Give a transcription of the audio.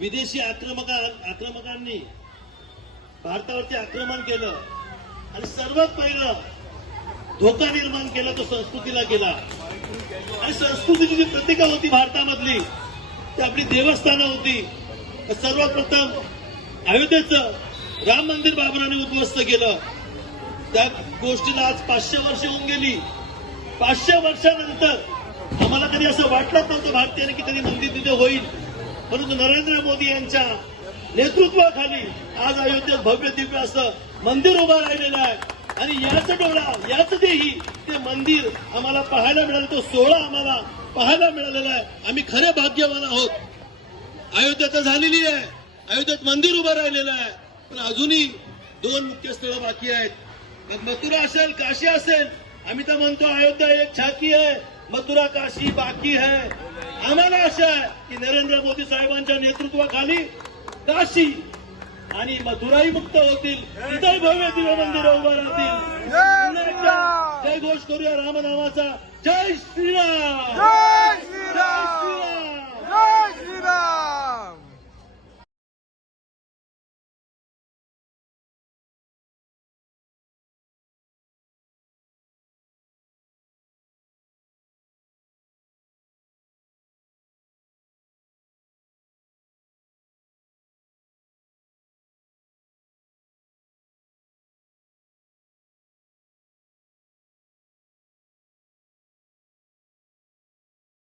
विदेशी आक्रमका आक्रमकांनी भारतावरती आक्रमण केलं. आणि सर्वात पहिलं धोका निर्माण केला तो संस्कृतीला केला आणि संस्कृतीची जी प्रतिका होती भारतामधली ती आपली देवस्थानं होती. तर सर्वात प्रथम अयोध्येचं राम मंदिर बाबराने उद्ध्वस्त केलं. त्या गोष्टीला आज पाचशे वर्ष होऊन गेली. पाचशे वर्षानंतर आम्हाला कधी असं वाटलंच नव्हतं भारतीयांनी की तरी मंदिर तिथे होईल. परंतु नरेंद्र मोदी यांच्या नेतृत्वाखाली आज अयोध्येत भव्य दिव्य असं मंदिर उभं राहिलेलं आहे. आणि याच डोळा याच देही ते मंदिर आम्हाला पाहायला मिळालं तो सोहळा आम्हाला पाहायला मिळालेला आहे. आम्ही खरे भाग्यवान आहोत. अयोध्या तर झालेली आहे. अयोध्येत मंदिर उभं राहिलेलं आहे. पण अजूनही दोन मुख्य स्थळं बाकी आहेत. मग मथुरा असेल काशी असेल आम्ही तर म्हणतो अयोध्या एक छाती आहे. मथुरा काशी बाकी आहे. आम्हाला आशा आहे की नरेंद्र मोदी साहेबांच्या नेतृत्वाखाली काशी आणि मथुराही मुक्त होतील. तिथंही भव्य दिव्य मंदिर उभं राहतील. जय घोष करूया रामनामाचा. जय श्रीराम!